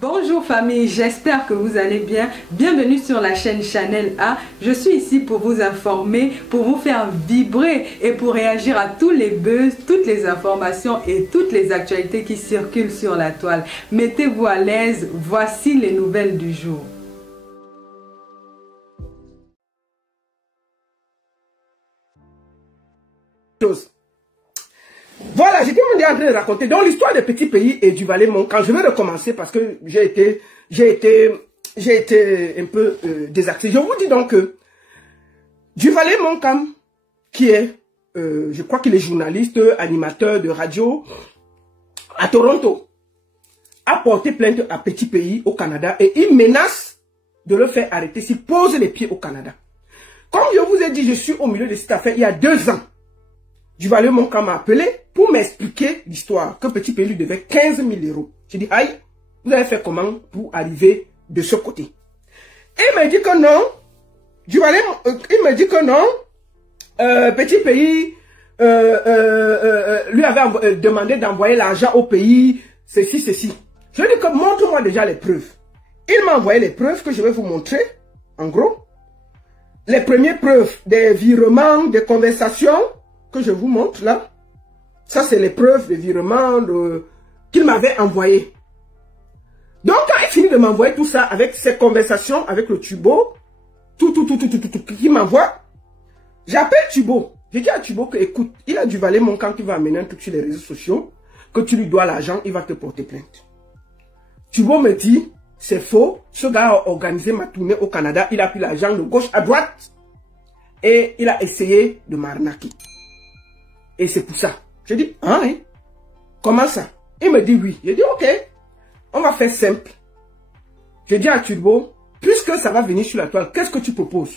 Bonjour famille, j'espère que vous allez bien. Bienvenue sur la chaîne Chanel A. Je suis ici pour vous informer, pour vous faire vibrer et pour réagir à tous les buzz, toutes les informations et toutes les actualités qui circulent sur la toile. Mettez-vous à l'aise, voici les nouvelles du jour. Voilà, j'étais en train de raconter donc l'histoire des petits pays et du Valet-Montcalm. Je vais recommencer parce que j'ai été un peu désaxé. Je vous dis donc que du Valet-Montcalm, qui est, je crois qu'il est journaliste, animateur de radio à Toronto, a porté plainte à Petit Pays au Canada et il menace de le faire arrêter s'il pose les pieds au Canada. Comme je vous ai dit, je suis au milieu de cette affaire il y a 2 ans. Du Valet-Montcalm m'a appelé pour m'expliquer l'histoire, que Petit Pays lui devait 15 000 €. J'ai dit, aïe, vous avez fait comment pour arriver de ce côté? Et il m'a dit que non, il m'a dit que non, Petit Pays lui avait demandé d'envoyer l'argent au pays, ceci. Je lui ai dit que montre-moi déjà les preuves. Il m'a envoyé les preuves que je vais vous montrer, en gros. Les premières preuves des virements, des conversations, que je vous montre là, ça c'est les preuves de virement qu'il m'avait envoyé. Donc quand il finit de m'envoyer tout ça avec ses conversations avec le Tubo, tout qu'il m'envoie, j'appelle Tubo. Je dis à Tubo que écoute, il a du Valet-Montcalm qui va amener un truc sur les réseaux sociaux, que tu lui dois l'argent, il va te porter plainte. Tubo me dit, c'est faux, ce gars a organisé ma tournée au Canada, il a pris l'argent de gauche à droite et il a essayé de m'arnaquer. Et c'est pour ça. Je dis, ah hein? Comment ça? Il me dit oui. Je dis, ok, on va faire simple. Je dis à Turbo, puisque ça va venir sur la toile, qu'est-ce que tu proposes?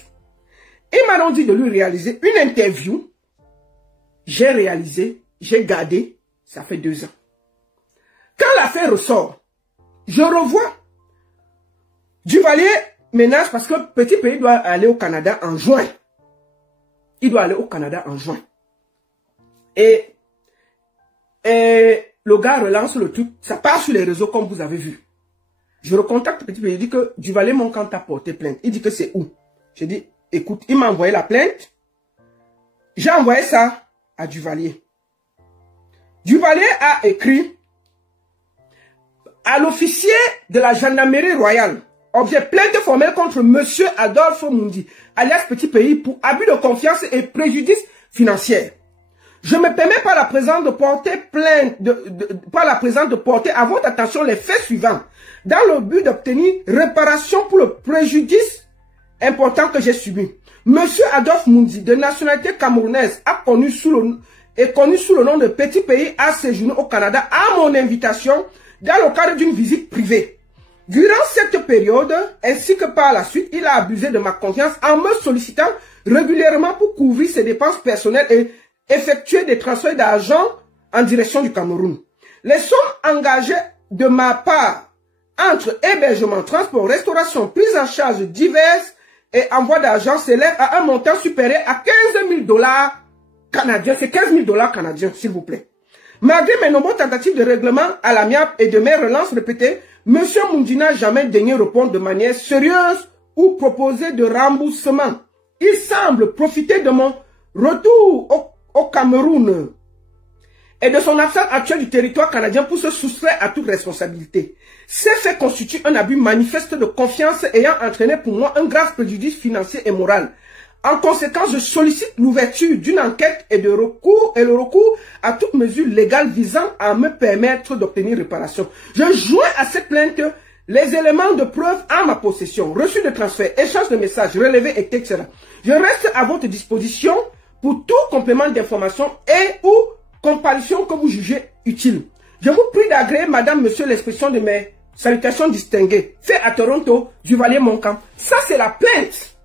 Il m'a donc dit de lui réaliser une interview. J'ai réalisé, j'ai gardé, ça fait 2 ans. Quand l'affaire ressort, je revois Duvalier ménage parce que Petit Pays doit aller au Canada en juin. Il doit aller au Canada en juin. Et le gars relance le truc, ça part sur les réseaux comme vous avez vu. Je recontacte Petit Pays, il dit que du Valet-Montcalm t'a porté plainte. Il dit que c'est où? Je dis, écoute, il m'a envoyé la plainte. J'ai envoyé ça à Duvalier. Duvalier a écrit à l'officier de la gendarmerie royale, objet plainte formelle contre monsieur Adolphe Mundi, alias Petit Pays, pour abus de confiance et préjudice financier. Je me permets par la présence de porter plainte, de porter à votre attention les faits suivants, dans le but d'obtenir réparation pour le préjudice important que j'ai subi. Monsieur Adolphe Mundi, de nationalité camerounaise, est connu sous le nom de Petit Pays, a séjourné au Canada à mon invitation dans le cadre d'une visite privée. Durant cette période, ainsi que par la suite, il a abusé de ma confiance en me sollicitant régulièrement pour couvrir ses dépenses personnelles et effectuer des transferts d'argent en direction du Cameroun. Les sommes engagées de ma part entre hébergement, transport, restauration, prise en charge diverses et envoi d'argent s'élèvent à un montant supérieur à 15 000 $ canadiens. C'est 15 000 $ canadiens, s'il vous plaît. Malgré mes nombreuses tentatives de règlement à l'amiable et de mes relances répétées, M. Mundi n'a jamais daigné répondre de manière sérieuse ou proposer de remboursement. Il semble profiter de mon retour au Cameroun et de son absence actuelle du territoire canadien pour se soustraire à toute responsabilité. Ces faits constituent un abus manifeste de confiance ayant entraîné pour moi un grave préjudice financier et moral. En conséquence, je sollicite l'ouverture d'une enquête et le recours à toute mesure légale visant à me permettre d'obtenir réparation. Je joins à cette plainte les éléments de preuve en ma possession, reçu de transfert, échange de messages, relevés, etc. Je reste à votre disposition pour tout complément d'information et ou comparution que vous jugez utile. Je vous prie d'agréer, madame, monsieur, l'expression de mes salutations distinguées, fait à Toronto, du Valet-Montcalm. Ça, c'est la plainte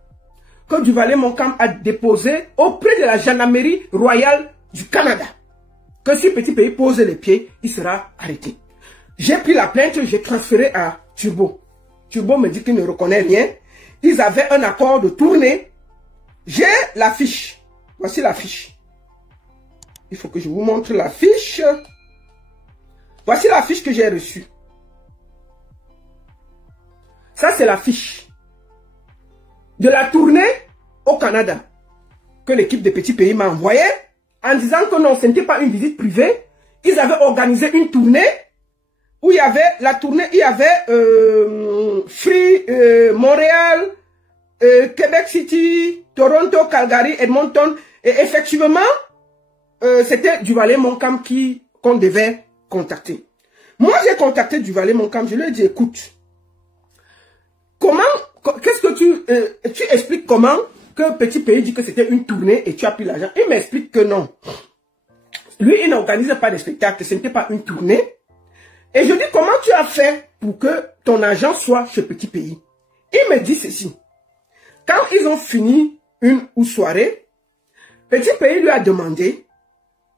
que du Valet-Montcalm a déposée auprès de la gendarmerie royale du Canada. Que si Petit Pays pose les pieds, il sera arrêté. J'ai pris la plainte, j'ai transféré à Turbo. Turbo me dit qu'il ne reconnaît rien. Ils avaient un accord de tournée. J'ai la fiche. Voici la fiche. Il faut que je vous montre la fiche. Voici la fiche que j'ai reçue. Ça, c'est l'affiche de la tournée au Canada que l'équipe des petits pays m'a envoyé en disant que non, ce n'était pas une visite privée. Ils avaient organisé une tournée où il y avait la tournée, il y avait Free, Montréal, Québec City, Toronto, Calgary, Edmonton. Et effectivement, c'était Duvalet-Montcalm qu'on devait contacter. Moi, j'ai contacté Duvalet-Montcalm. Je lui ai dit, écoute, qu'est-ce que tu expliques comment que petit pays dit que c'était une tournée et tu as pris l'argent. Il m'explique que non. Lui, il n'organise pas de spectacle, ce n'était pas une tournée. Et je dis, comment tu as fait pour que ton agent soit ce petit pays? Il me dit ceci. Quand ils ont fini une soirée, petit pays lui a demandé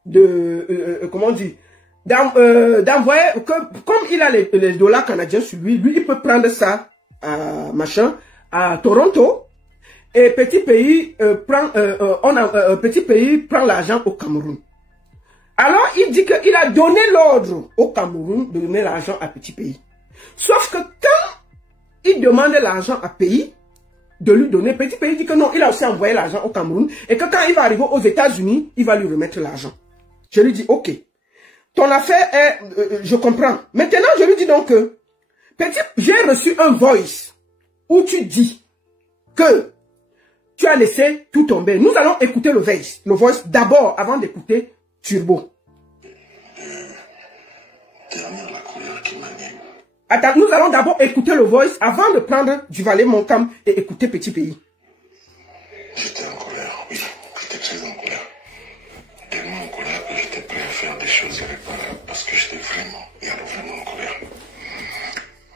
de, comment on dit, d'envoyer, comme il a les dollars canadiens sur lui, il peut prendre ça à Toronto. Et petit pays prend l'argent au Cameroun. Alors, il dit qu'il a donné l'ordre au Cameroun de donner l'argent à petit pays. Sauf que quand il demande l'argent à pays, de lui donner, petit pays dit que non, il a aussi envoyé l'argent au Cameroun et que quand il va arriver aux États-Unis, il va lui remettre l'argent. Je lui dis, ok, ton affaire est, je comprends. Maintenant, je lui dis donc que, j'ai reçu un voice où tu dis que tu as laissé tout tomber. Nous allons écouter le voice d'abord avant d'écouter Turbo. Dernière la colère qui m'anime. Attends, nous allons d'abord écouter le voice avant de prendre Duvalet-Montcalm et écouter Petit Pays. J'étais en colère, oui, j'étais très en colère. Tellement en colère que j'étais prêt à faire des choses irréparables parce que j'étais vraiment en colère.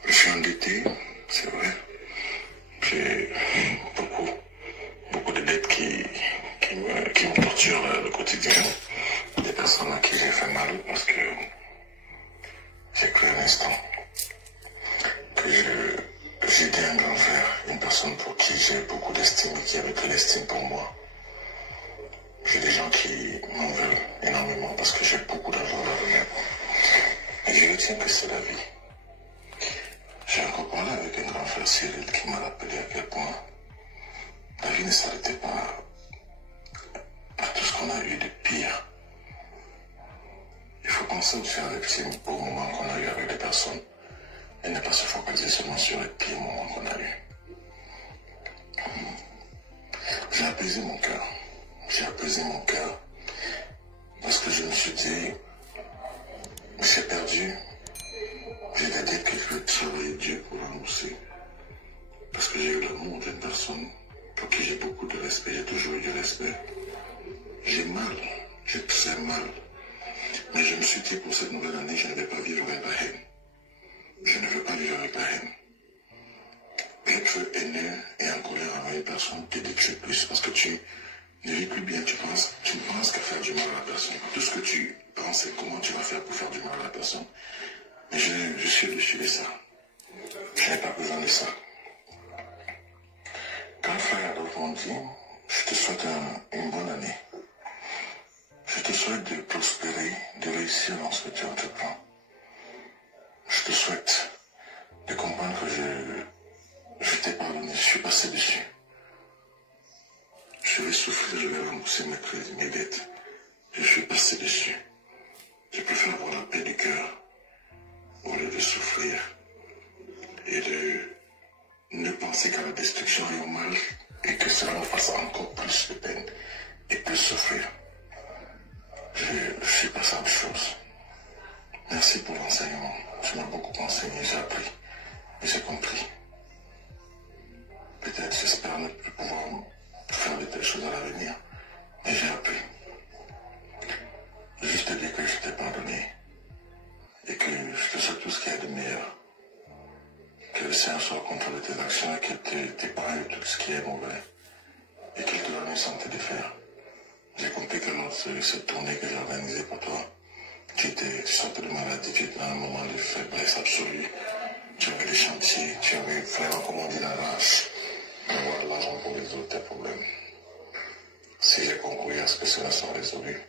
Je suis endetté, c'est vrai. J'ai beaucoup de dettes qui me torturent le quotidien. Des personnes à qui j'ai fait mal parce que j'ai cru un instant que j'étais un grand frère, une personne pour qui j'ai beaucoup d'estime et qui avait peu d'estime pour moi. J'ai des gens qui m'en veulent énormément parce que j'ai beaucoup d'argent à donner. Et je retiens que c'est la vie. J'ai encore parlé avec un grand frère Cyril qui m'a rappelé à quel point la vie ne s'arrêtait pas à tout ce qu'on a eu de pire. Il faut penser de faire les petits beaux moments qu'on a eu avec des personnes et ne pas se focaliser seulement sur les pires moments qu'on a eu. J'ai apaisé mon cœur. J'ai apaisé mon cœur parce que je me suis dit, j'ai perdu. J'ai des dettes que je vais travailler Dieu pour rembourser. Parce que j'ai eu l'amour d'une personne pour qui j'ai beaucoup de respect. J'ai toujours eu du respect. J'ai mal. J'ai très mal. Mais je me suis dit, pour cette nouvelle année, je ne vais pas vivre avec la haine. Je ne veux pas vivre avec la haine. Être haineux et en colère avec une personne te détruit plus parce que tu ne vis plus bien, tu ne penses qu'à faire du mal à la personne. Tout ce que tu penses, c'est comment tu vas faire pour faire du mal à la personne. Mais je suis au-dessus de ça. Je n'ai pas besoin de ça. Quand frère Adolphe m'ont dit, je te souhaite une bonne année. Je te souhaite de prospérer, de réussir dans ce que tu entreprends. Je te souhaite de comprendre que je t'ai pardonné, je suis passé dessus. Je vais souffrir, je vais rembourser mes dettes. Je suis passé dessus. Je préfère avoir la paix du cœur au lieu de souffrir et de ne penser qu'à la destruction et au mal et que cela me fasse encore plus de peine et plus souffrir. Je suis passé à autre chose. Merci pour l'enseignement. Tu m'as beaucoup enseigné, j'ai appris et j'ai compris. Peut-être j'espère ne plus pouvoir faire de telles choses à l'avenir, mais j'ai appris. Juste te dire que je t'ai pardonné et que je te souhaite tout ce qu'il y a de meilleur. Que le Seigneur soit au contrôle de tes actions et qu'il t'épargne tout ce qui est mauvais et qu'il te donne une santé de fer. J'ai compris que lors de cette tournée que j'ai organisée pour toi, tu sortais de maladie, tu étais dans un moment de faiblesse absolue. Tu avais des chantiers, tu avais vraiment, comme on dit, la rage d'avoir de l'argent pour résoudre tes problèmes. Si j'ai concouru à ce que cela soit résolu,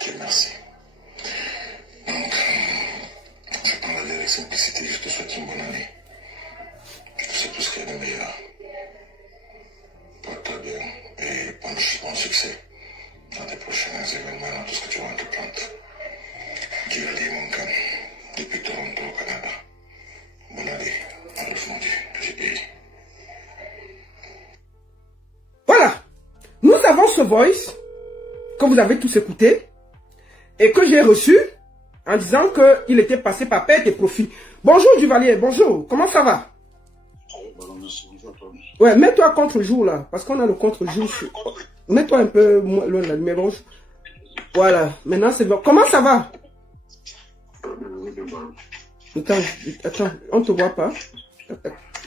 Dieu merci. Donc, je prends la dernière simplicité, je te souhaite une bonne année. tout ce qui est le meilleur. Porte-toi bien et bon succès dans tes prochains événements, dans tout ce que tu vas entreprendre. Giverdi Moncan, depuis Toronto au Canada. Bonne année, Adolphe Mondi, GPI. Voilà, nous avons ce voice que vous avez tous écouté et que j'ai reçu en disant qu'il était passé par perte et profit. Bonjour Duvalier, bonjour, comment ça va? Ouais, mets-toi contre le jour là, parce qu'on a le contre-jour. Mets-toi un peu loin de la lumière. Voilà, maintenant c'est bon. Comment ça va? Attends, on te voit pas.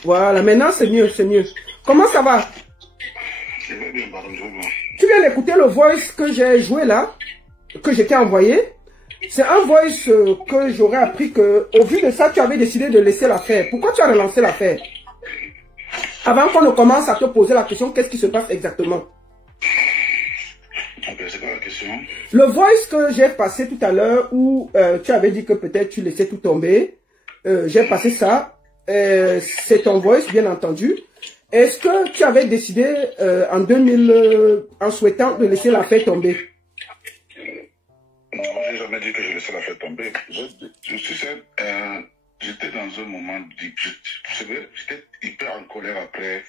Voilà, maintenant c'est mieux, c'est mieux. Comment ça va? Tu viens d'écouter le voice que j'ai joué là, que j'étais envoyé. C'est un voice que j'aurais appris que, au vu de ça, tu avais décidé de laisser l'affaire. Pourquoi tu as relancé l'affaire? Avant qu'on ne commence à te poser la question, qu'est-ce qui se passe exactement? C'est quoi la question? Le voice que j'ai passé tout à l'heure où tu avais dit que peut-être tu laissais tout tomber, j'ai passé ça. C'est ton voice, bien entendu. Est-ce que tu avais décidé en 2000, en souhaitant de laisser l'affaire tomber? Non, j'ai jamais dit que je laissais l'affaire tomber. J'étais dans un moment, j'étais hyper en colère après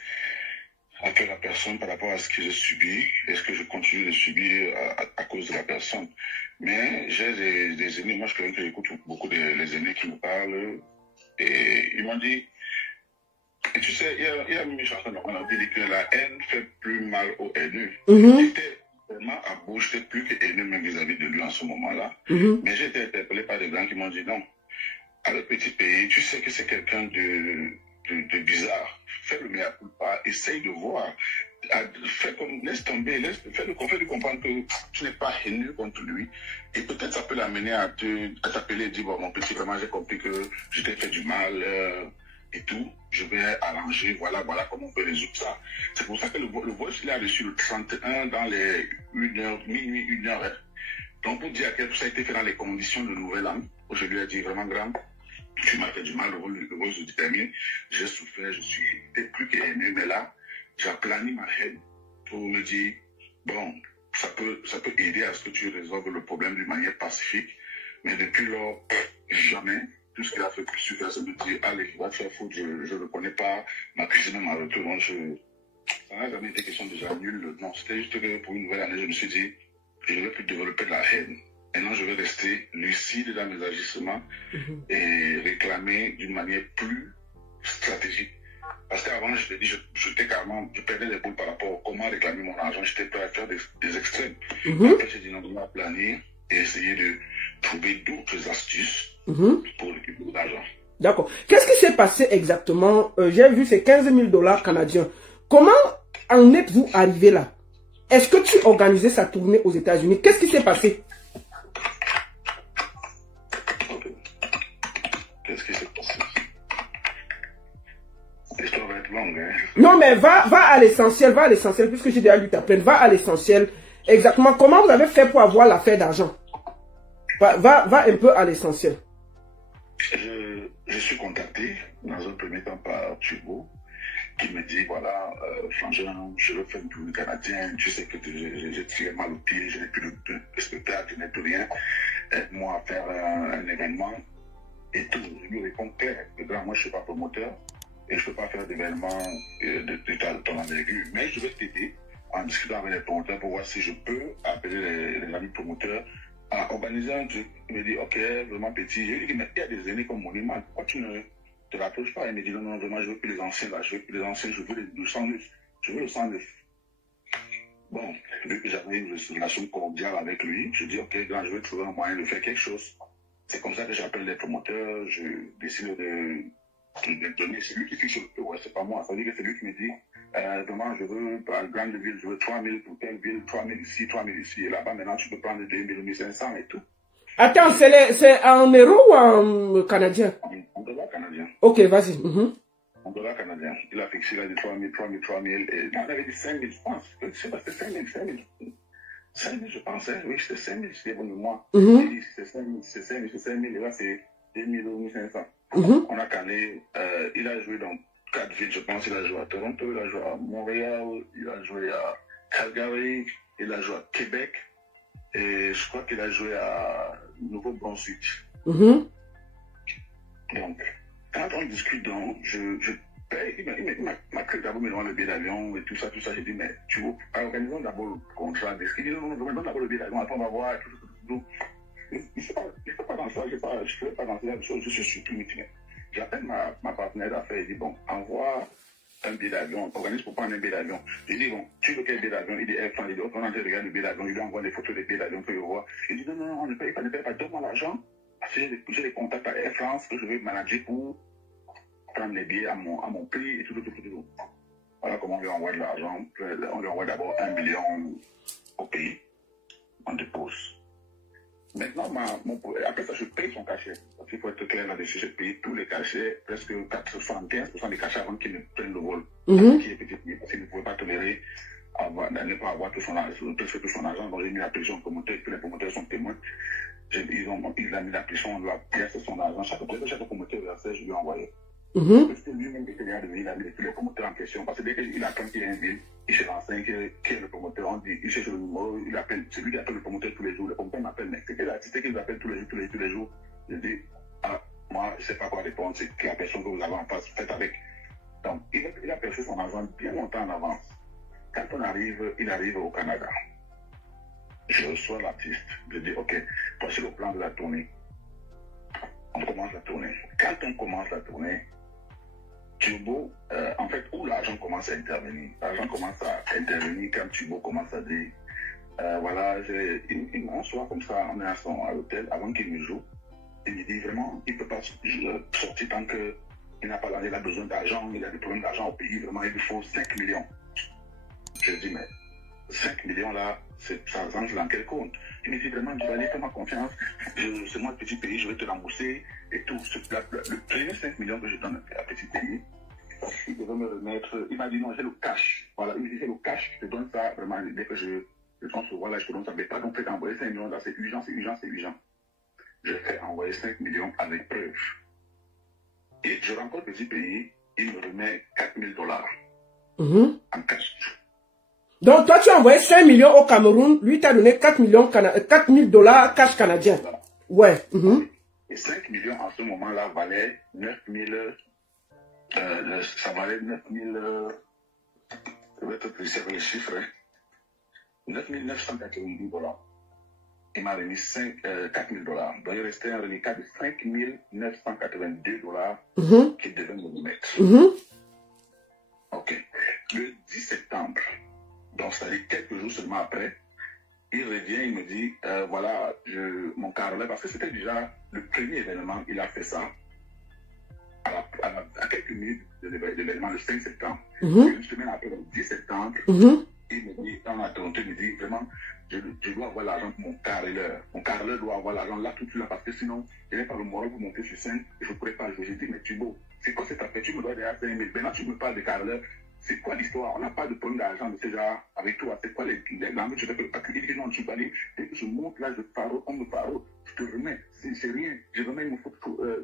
la personne par rapport à ce que j'ai subi et ce que je continue de subir à cause de la personne. Mais j'ai des aînés, moi je suis quelqu'un que j'écoute beaucoup les aînés qui me parlent et ils m'ont dit, et tu sais, il y a une chanson on a dit que la haine fait plus mal aux haineux. J'étais vraiment à bout, j'étais plus que haineux même vis-à-vis de lui en ce moment-là. Mais j'ai été interpellé par des gens qui m'ont dit non. À le petit pays, tu sais que c'est quelqu'un de bizarre. Fais le mea culpa, essaye de voir. Laisse tomber, fais-le comprendre que tu n'es pas haineux contre lui. Et peut-être ça peut l'amener à t'appeler et dire, bon, mon petit, vraiment, j'ai compris que je t'ai fait du mal et tout. Je vais arranger, voilà comment on peut résoudre ça. C'est pour ça que le voice, il a reçu le 31 dans les minuit, 1h. Donc, pour dire à quel point ça a été fait dans les conditions de nouvel an, où je lui ai dit vraiment grand, tu m'as fait du mal, le rôle se détermine, j'ai souffert, je suis plus qu'aimé, mais là, j'aplanis ma haine pour me dire, bon, ça peut aider à ce que tu résolves le problème d'une manière pacifique, mais depuis lors, jamais, tout ce qu'il a fait pour suffire, c'est de dire, allez, va te faire foutre, je ne le connais pas, ma cuisine m'a retourné, ça n'a jamais été question déjà nul, non, c'était juste que pour une nouvelle année, je me suis dit, je ne vais plus développer de la haine. Maintenant, je vais rester lucide dans mes agissements et réclamer d'une manière plus stratégique. Parce qu'avant, je te dis, je perdais les boules par rapport à comment réclamer mon argent. J'étais prêt à faire des extrêmes. Après, j'ai dit non, on va planer et essayer de trouver d'autres astuces pour récupérer l'argent. D'accord. Qu'est-ce qui s'est passé exactement? J'ai vu ces 15 000 $ canadiens. Comment en êtes-vous arrivé là? Est-ce que tu organisais sa tournée aux États-Unis? Qu'est-ce qui s'est passé? Qu'est-ce qui s'est passé? L'histoire va être longue, hein? Non, mais va à l'essentiel, puisque j'ai déjà lu ta plainte. Va à l'essentiel. Exactement. Comment vous avez fait pour avoir l'affaire d'argent? Va un peu à l'essentiel. Je suis contacté dans un premier temps par Thubault, qui me dit, voilà, Frangin, je veux faire une tournée canadienne, tu sais que j'ai tiré mal au pied, je n'ai plus de spectacle, je n'ai plus rien, aide-moi à faire un événement, et tout. Je lui réponds clair, moi je ne suis pas promoteur, et je ne peux pas faire d'événement de ton envergure, mais je vais t'aider en discutant avec les promoteurs pour voir si je peux appeler les amis promoteurs à organiser un truc. Il me dit, ok, vraiment petit, je lui dis, mais il y a des aînés comme mon imam, pourquoi tu ne te rapproches pas? Il me dit, non, vraiment, je veux plus les anciens là, je veux plus les anciens, je veux le sang neuf, je veux le sang neuf. Bon, vu que j'avais une relation cordiale avec lui, je dis, ok, là, je vais trouver un moyen de faire quelque chose. C'est comme ça que j'appelle les promoteurs, je décide de donner, c'est lui qui fixe le peu, ouais, c'est pas moi, ça veut dire que c'est lui qui me dit, vraiment, je veux, par grande ville, je veux 3 000 pour telle ville, 3 000 ici, 3 000 ici, et là-bas, maintenant, tu peux prendre 2 000, 1 500 et tout. Attends, c'est en euro ou en canadien? En dollar canadien. Ok, vas-y. En dollar canadien. Il a fixé, il a dit 3 000, 3 000, 3 000, et non, il avait dit 5 000, je pense. Je sais pas, c'était 5 000, 5 000. 5 000, je pensais, oui, c'était 5 000, c'était bon de moi. Il dit, c'est 5 000, c'est 5 000, c'est 5 000, et là, c'est 2 000, 1 500. On a calé, il a joué dans 4 villes, je pense. Il a joué à Toronto, il a joué à Montréal, il a joué à Calgary, il a joué à Québec, et je crois qu'il a joué à Nouveau-Brunswick. Donc, quand on discute, donc, je paye, il m'a créé d'abord le billet d'avion et tout ça, j'ai dit, mais tu veux, organisons d'abord le contrat, il dit, non, donne d'abord le billet d'avion, après on va voir, tout. Il ne faut pas dans ça, je ne fais pas dans la chose, je suis surtout mutuel. J'appelle ma partenaire d'affaires, il dit, bon, envoie un billet d'avion, organise pour prendre un billet d'avion. Je dis, bon, tu veux quel billet d'avion? Il dit, Air France, il dit, on regarde le billet d'avion, il lui envoie des photos des billets d'avion pour le voir. Il dit, non, on ne paye pas, donne-moi l'argent, parce que j'ai des contacts à Air France que je vais manager pour prendre les billets à mon prix et tout. Voilà comment on lui envoie de l'argent. On lui envoie d'abord 1 million au pays, on dépose. Maintenant, après ça, je paye son cachet. Parce qu'il faut être clair là-dessus, je paye tous les cachets, presque 75% des cachets avant qu'il ne prenne le vol. Qui est petit, parce qu'il ne pouvait pas tolérer ne pas avoir tout son argent. Donc, j'ai mis la pression au promoteur, tous les promoteurs sont témoins. Il a mis la pression, on doit verser son argent. Chaque promoteur versait, je lui ai envoyé. Parce que lui-même, il a mis tous les promoteurs en question. Parce que dès qu'il attend qu'il y ait un deal, il se renseigne qui est le promoteur. On dit, il cherche le numéro, il appelle, c'est lui qui appelle le promoteur tous les jours. Le promoteur m'appelle, mais c'est l'artiste qui l'appelle tous les jours. Je dis, moi, je ne sais pas quoi répondre, c'est la personne que vous avez en face, faites avec. Donc, il a perçu son argent bien longtemps en avance. Quand il arrive au Canada. Je reçois l'artiste. Je dis, ok, voici le plan de la tournée. On commence la tournée. Quand on commence la tournée, Turbo, en fait, où l'argent commence à intervenir. L'argent commence à intervenir quand Turbo commence à dire, voilà, on soit comme ça, on est à l'hôtel, avant qu'il me joue. Il me dit vraiment, il ne peut pas sortir tant qu'il n'a pas il a besoin d'argent, il a des problèmes d'argent au pays, vraiment, il lui faut 5 millions. Je dis, mais 5 millions là, ça rentre dans quel compte? Il me dit vraiment, tu vas aller, fais-moi confiance, c'est moi le petit pays, je vais te rembourser et tout. Le premier 5 millions que je donne à petit pays, il devait me remettre, il m'a dit non, j'ai le cash. Voilà, il me dit c'est le cash, je te donne ça vraiment, dès que je pense que voilà, je te donne ça, mais pas donc faites envoyer 5 millions là, c'est urgent. Je fais envoyer 5 millions avec preuve. Et je rencontre petit pays, il me remet $4,000 en cash. Donc, toi, tu as envoyé 5 millions au Cameroun, lui t'a donné $4,000 cash canadien. Ouais. Et 5 millions en ce moment-là valaient 9 000, ça valait 9 000, je vais te préciser les chiffres, hein. 9 990 $. Il m'a remis $4,000. Donc, il restait un reliquat de 5 982 $ qu'il devait me remettre. Ok. Le 10 septembre, donc c'est-à-dire quelques jours seulement après, il revient, il me dit, voilà, mon carnet, parce que c'était déjà le premier événement, il a fait ça à quelques minutes de l'événement, le 5 septembre. Une semaine après, le 10 septembre, il me dit, dans la Toronto, il me dit, vraiment, je dois avoir l'argent pour mon carreleur. Mon carreleur doit avoir l'argent là tout de suite, parce que sinon, je n'ai pas le moral pour monter sur scène, et je ne pourrais pas jouer. J'ai dit, mais Thibaut, c'est quoi cette affaire? Tu me dois déjà 5 000. Maintenant, tu me parles de carreleur. C'est quoi l'histoire? On n'a pas de problème d'argent de ce genre avec toi. C'est quoi les langues? Je vais faire le papier. Il dit non, tu vas aller. Dès que je monte là, je paro, on me paro. Je te remets. C'est rien. Je remets, il me faut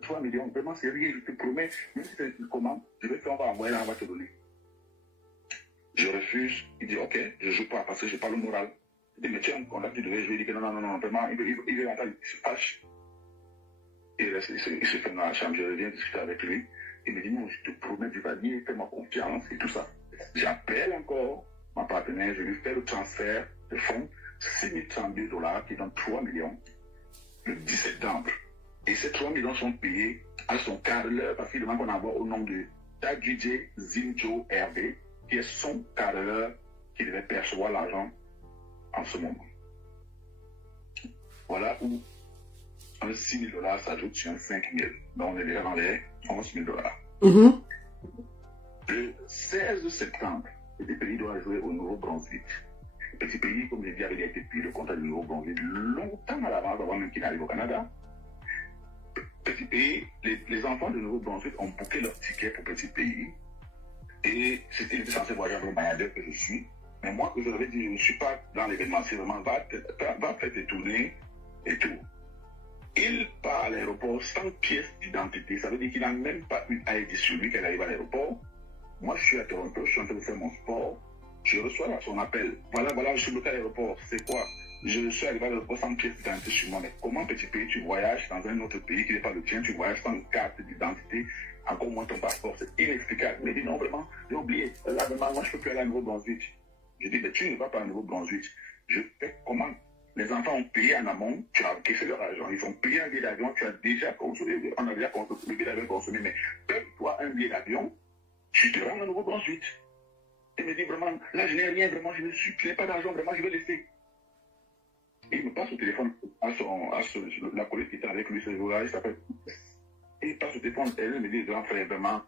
3 millions. Vraiment, c'est rien. Je te promets. Même si c'est une commande, je vais faire, on va envoyer là, on va te donner. Je refuse. Il dit, ok, je ne joue pas parce que je n'ai pas le moral. Il dit, mais tiens, on a dit, tu devais jouer. Il dit que non, vraiment, il est en train, il se fâche. Il se fait dans la chambre. Je reviens discuter avec lui. Il me dit, non, je te promets, tu vas dire, fais-moi confiance et tout ça. J'appelle encore ma partenaire, je lui fais le transfert de fonds, $6 132 $, qui donne 3 millions, le 10 septembre. Et ces 3 millions sont payés à son carreleur, parce qu'il demande qu'on envoie au nom de Tadjidje Zinjo RB, qui est son carreleur qui devait percevoir l'argent en ce moment. Voilà où un $6 000 s'ajoute sur un 5 000. Donc on est déjà dans les $11 000. Le 16 septembre, le pays doit jouer au Nouveau-Brunswick. Le petit pays, comme je dis, avait été pris le contrat du Nouveau-Brunswick longtemps à l'avance, avant même qu'il arrive au Canada. Petit pays, les enfants du Nouveau-Brunswick ont booké leur ticket pour petit pays. Et c'était censé voyager avec le bagnadeur que je suis. Mais moi, que je leur ai dit, je ne suis pas dans l'événementiel, vraiment, va faire des tournées et tout. Il part à l'aéroport sans pièce d'identité. Ça veut dire qu'il n'a même pas une ID sur lui quand il arrive à l'aéroport. Moi, je suis à Toronto, je suis en train de faire mon sport. Je reçois son appel. Voilà, je suis bloqué à l'aéroport. C'est quoi? Je suis arrivé à l'aéroport sans pièce d'identité sur moi. Mais comment, petit pays, tu voyages dans un autre pays qui n'est pas le tien, tu voyages sans carte d'identité, encore moins ton passeport? C'est inexplicable. Il me dit, non, vraiment, j'ai oublié. Là, vraiment, moi, je ne peux plus aller à Nouveau-Brunswick. Je dis, mais tu ne vas pas à Nouveau-Brunswick. Je fais comment? Les enfants ont payé en amont, tu as encaissé leur argent, ils ont payé un billet d'avion, tu as déjà consommé, on a déjà consommé, le billet d'avion consommé, mais paye-toi un billet d'avion, tu te rends à Nouveau-Brunswick. Il me dit vraiment, là je n'ai rien, vraiment, je n'ai pas d'argent, vraiment, je vais laisser. Et il me passe au téléphone à la collègue qui était avec lui, ce jour-là, il s'appelle. Et il passe au téléphone, elle me dit, grand frère, vraiment,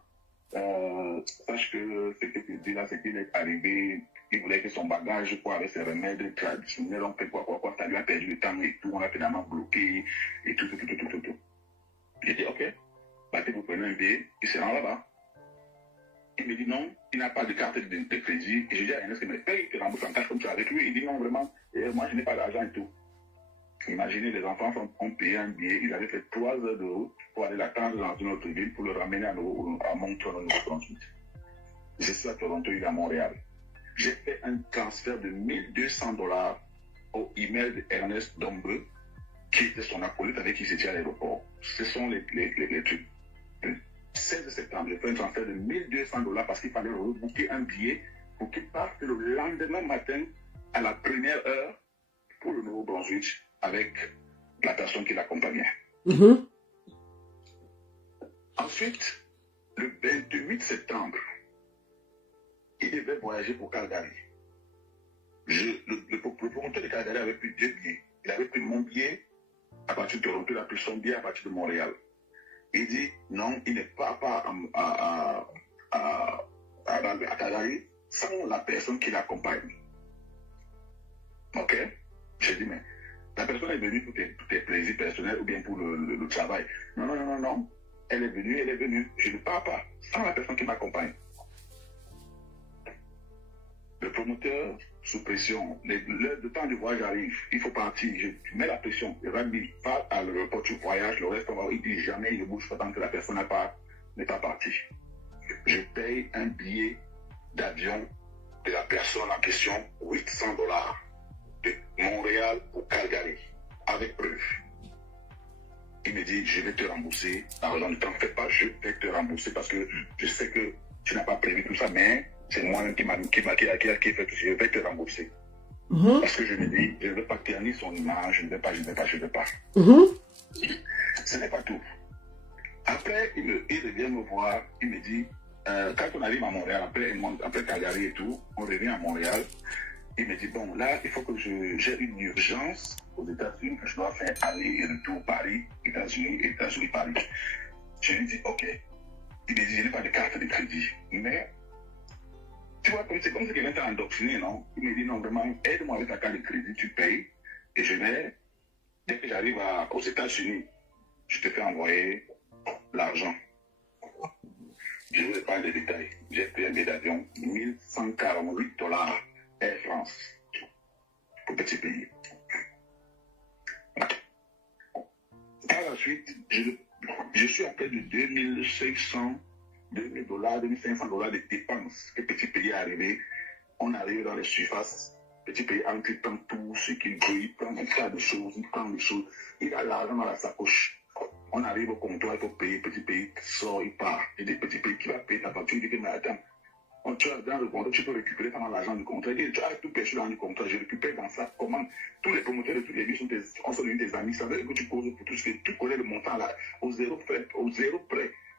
sache que ce que tu dis là, c'est qu'il est arrivé, il voulait que son bagage, quoi, avec ses remèdes traditionnels, on fait quoi, ça lui a perdu le temps et tout, on a finalement bloqué, et tout. J'ai dit, ok, bah, vous prenez un billet, il se rend là-bas. Il me dit non, il n'a pas de carte de crédit. Et je dis à Ernest, mais paye, il te rembourse en cash comme tu es avec lui. Il dit non, vraiment, moi je n'ai pas d'argent et tout. Imaginez, les enfants ont payé un billet, ils avaient fait 3 heures de route pour aller l'attendre dans une autre ville pour le ramener à Moncton, au Nouveau-Brunswick. Je suis à Toronto, il est à Montréal. J'ai fait un transfert de $1,200 au email d'Ernest Dombreux, qui était son acolyte avec qui j'étais à l'aéroport. Ce sont les trucs. Le 16 septembre, j'ai fait un transfert de $1,200 parce qu'il fallait rebooker un billet pour qu'il parte le lendemain matin à la première heure pour le Nouveau-Brunswick avec la personne qui l'accompagnait. Ensuite, le 28 septembre, il devait voyager pour Calgary. Le promoteur de Calgary avait pris 2 billets. Il avait pris mon billet à partir de Toronto, il a pris son billet à partir de Montréal. Il dit non, il n'est pas à Calgary sans la personne qui l'accompagne. Ok? J'ai dit, mais la personne est venue pour tes plaisirs personnels ou bien pour le travail. Non. Elle est venue. Je ne pars pas sans la personne qui m'accompagne. Le promoteur, sous pression, le temps du voyage arrive, il faut partir, je mets la pression, le rugby, va à l'aéroport, tu voyages, le reste, il dit jamais, il ne bouge pas tant que la personne n'est pas partie. Je paye un billet d'avion de la personne en question, $800, de Montréal pour Calgary, avec preuve. Il me dit, je vais te rembourser, alors ne t'en fais pas, je vais te rembourser parce que je sais que tu n'as pas prévu tout ça, mais c'est moi-même qui fait tout ça, je vais te rembourser. Parce que je me dis, je ne veux pas ternir son image, je ne vais pas. Ce n'est pas tout. Après, il revient me voir, il me dit, quand on arrive à Montréal, après Calgary et tout, on revient à Montréal, il me dit, bon, là, il faut que j'ai une urgence aux États-Unis, que je dois faire aller et retour Paris, États-Unis, Paris. Je lui dis, ok. Il me dit, je n'ai pas de carte de crédit, mais tu vois, c'est comme si quelqu'un t'a endoctriné, non? Il me dit, non, vraiment, aide-moi avec ta carte de crédit, tu payes, et je vais, dès que j'arrive aux États-Unis, je te fais envoyer l'argent. Je ne vous parle des détails. J'ai payé un billet d'avion, $1,148 Air France, pour petit pays. Par la suite, je suis à près de $2,500 de dépenses que petit pays est arrivé. On arrive dans les surfaces. Petit pays entre prend tout ce qu'il veut, il prend un tas de choses, il a l'argent dans la sacoche. On arrive au comptoir, il faut payer, petit pays sort, il part. Il dit petit pays qui va payer ta facture, il dit que mais attends, tu as dans le comptoir, tu peux récupérer pendant l'argent du contrat. Il dit, tu as tout perçu dans le contrat, je récupère dans ça. Comment tous les promoteurs de toutes les villes sont des amis. Ça veut dire que tu poses pour tout ce que tu connais le montant là, au zéro près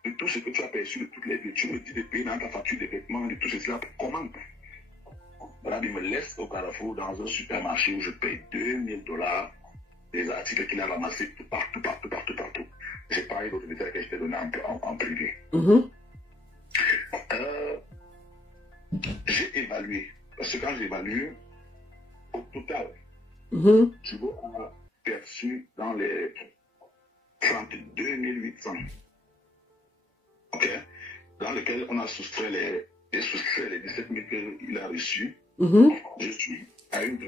de tout ce que tu as perçu de toutes les villes. Tu me dis de payer dans ta facture de vêtements, de tout cela. Comment? Voilà, il me laisse au Carrefour dans un supermarché où je paye $2,000 des articles qu'il a ramassés partout. J'ai parlé d'autres détails que je t'ai donné en privé. J'ai évalué, parce que quand j'évalue, au total, je vais avoir perçu dans les 32 800, ok, dans lesquels on a soustrait les 17 000 qu'il a reçus. Je suis à une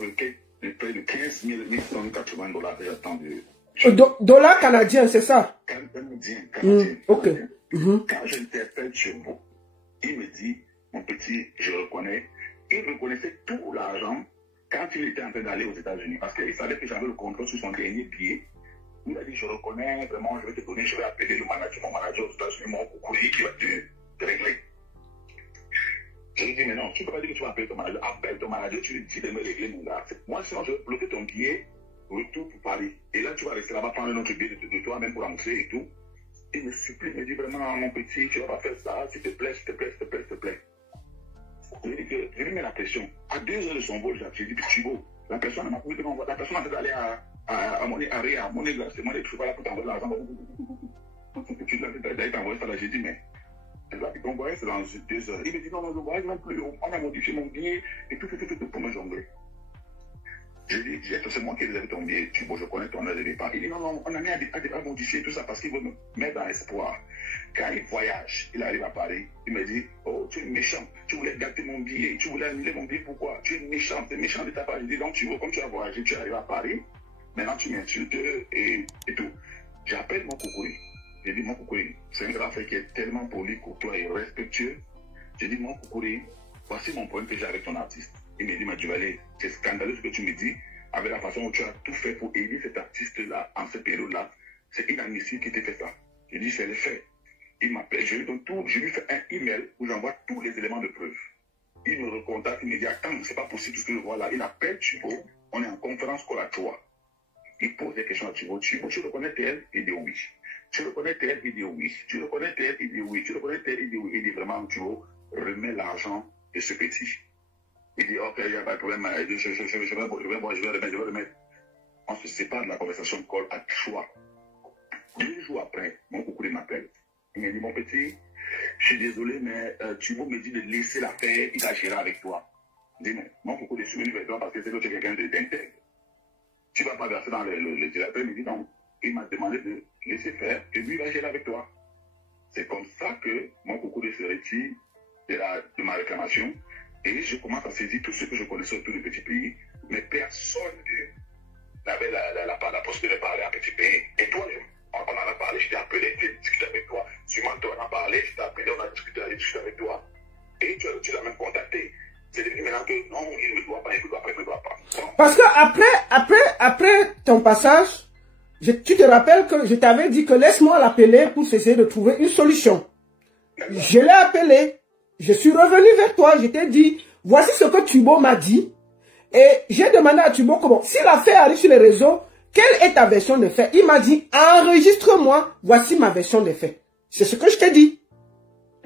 requête de près de $15,880 que j'attends de... Dollars canadiens, c'est ça? Canadien. Ok. Quand j'interpelle chez vous, Il me dit, mon petit, je reconnais. Il reconnaissait tout l'argent quand il était en train d'aller aux États-Unis. Parce qu'il savait que j'avais le contrôle sur son dernier billet. Il a dit, je reconnais, vraiment, je vais te donner, je vais appeler le manager, mon manager aux États-Unis, mon courrier qui va te régler. Je lui ai dit, mais non, tu ne peux pas dire que tu vas appeler ton manager. Appelle ton manager, tu lui dis de me régler, mon gars. Moi, sinon, je vais bloquer ton billet, retour pour Paris. Et là, tu vas rester là-bas, prendre un autre billet de toi, même pour rembourser et tout. Il me supplie, il me dit vraiment, mon petit, tu ne vas pas faire ça, s'il te plaît, s'il te plaît, s'il te plaît, s'il te plaît. Je lui mets la pression. À 2 heures de son vol, j'ai dit, Chibo, la personne m'a dit, la personne a fait d'aller à mon arrêt, à mon église, c'est moi, je ne suis pas là pour t'envoyer l'argent. Tu l'as d'aller t'envoyer ça là, j'ai dit, mais. Là, ton voyage, c'est dans 2 heures. Il me dit, non, le voyage non plus, on a modifié mon billet et tout pour me jongler. Je lui ai dit, c'est moi qui ai réservé ton billet. Bon, je connais ton heure de départ. Il dit, non, non, on a mis à modifier tout ça parce qu'il veut me mettre dans l'espoir. Quand il voyage, il arrive à Paris, il me dit, oh, tu es méchant, tu voulais gâter mon billet, tu voulais annuler mon billet, pourquoi? Tu es méchant, de ta part. Je dis, donc, tu veux, comme tu as voyagé, tu arrives à Paris, maintenant tu m'insultes et tout. J'appelle mon coucouille. J'ai dit, mon coucouille, c'est un grand frère qui est tellement poli, courtois et respectueux. J'ai dit, mon coucouille, voici mon problème que j'ai avec ton artiste. Il me dit, mais Duvalier, c'est scandaleux ce que tu me dis, avec la façon où tu as tout fait pour aider cet artiste-là, en cette période-là. C'est inadmissible qu'il t'ait fait ça. Je dis, c'est le fait. Il m'appelle, je lui donne tout, je lui fais un email où j'envoie tous les éléments de preuve. Il me recontacte, il me dit, attends, c'est pas possible ce que je vois là. Il appelle Chibo, on est en conférence call à 3. Il pose des questions à Chibo. Chibo, tu reconnais tel? Il dit oui. Tu reconnais tel? Il dit oui. Tu reconnais tel? Il dit oui. Tu reconnais tel? Il dit oui. Il dit vraiment, Chibo, remets l'argent de ce petit. Il dit, ok, il n'y a pas de problème, je vais remettre. On se sépare de la conversation call à 3. 2 jours après, mon coucou m'appelle. Il me dit, mon petit, je suis désolé, mais Chibo me dit de laisser la faire, il va gérer avec toi. Je dis, mais mon coucou, je suis venu vers toi parce que c'est que tu es quelqu'un d'intègre. Tu ne vas pas verser dans le directeur. Il me dit, non, il m'a demandé de laisser faire et lui, il va gérer avec toi. C'est comme ça que mon coucou se retire de ma réclamation et je commence à saisir tout ce que je connaissais autour du petit pays, mais personne n'avait la possibilité de parler à petit pays. Et toi, on en a parlé, je t'ai appelé, j'ai discuté avec toi. Tu m'as parlé, je t'ai appelé, on a discuté avec toi. Et tu l'as même contacté. C'est devenu maintenant que non, il ne me doit pas, il ne me doit pas, il ne me doit pas. Bon. Parce que après ton passage, tu te rappelles que je t'avais dit que laisse-moi l'appeler pour essayer de trouver une solution. Je l'ai appelé, je suis revenu vers toi, je t'ai dit, voici ce que Tubo m'a dit. Et j'ai demandé à Tubo comment, si l'affaire arrive sur les réseaux, quelle est ta version des faits? Il m'a dit, enregistre-moi, voici ma version des faits. C'est ce que je t'ai dit.